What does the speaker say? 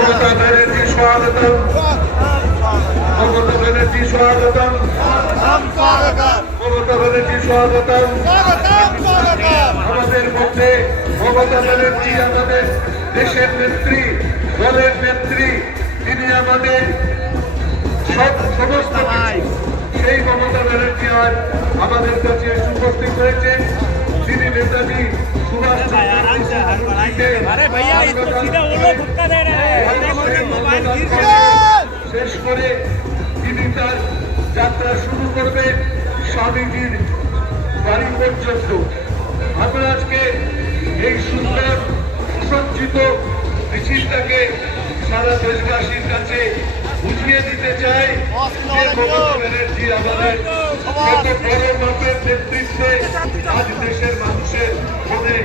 মমতা ব্যানার্জি স্বাগতম, মমতা ব্যানার্জি স্বাগতম, মমতা ব্যানার্জি স্বাগতম। আমাদের মধ্যে মমতা ব্যানার্জি আমাদের দেশের নেত্রী, দলের নেত্রী, তিনি আমাদের সমস্ত সেই মমতা ব্যানার্জি আজ আমাদের কাছে উপস্থিত হয়েছে। তিনি নেতাজি সুভাষ শেষ করে তিনি তার যাত্রা শুরু করবেন স্বামীজির বাড়ি পর্যন্ত। আমরা আজকে এই সুন্দর সুসজ্জিত মিছিলটাকে সারা দেশবাসীর কাছে বুঝিয়ে দিতে চাই যে মমতা ব্যানার্জি আমাদের কত বড় মাপের নেতৃত্বে আজ দেশের মানুষের মনে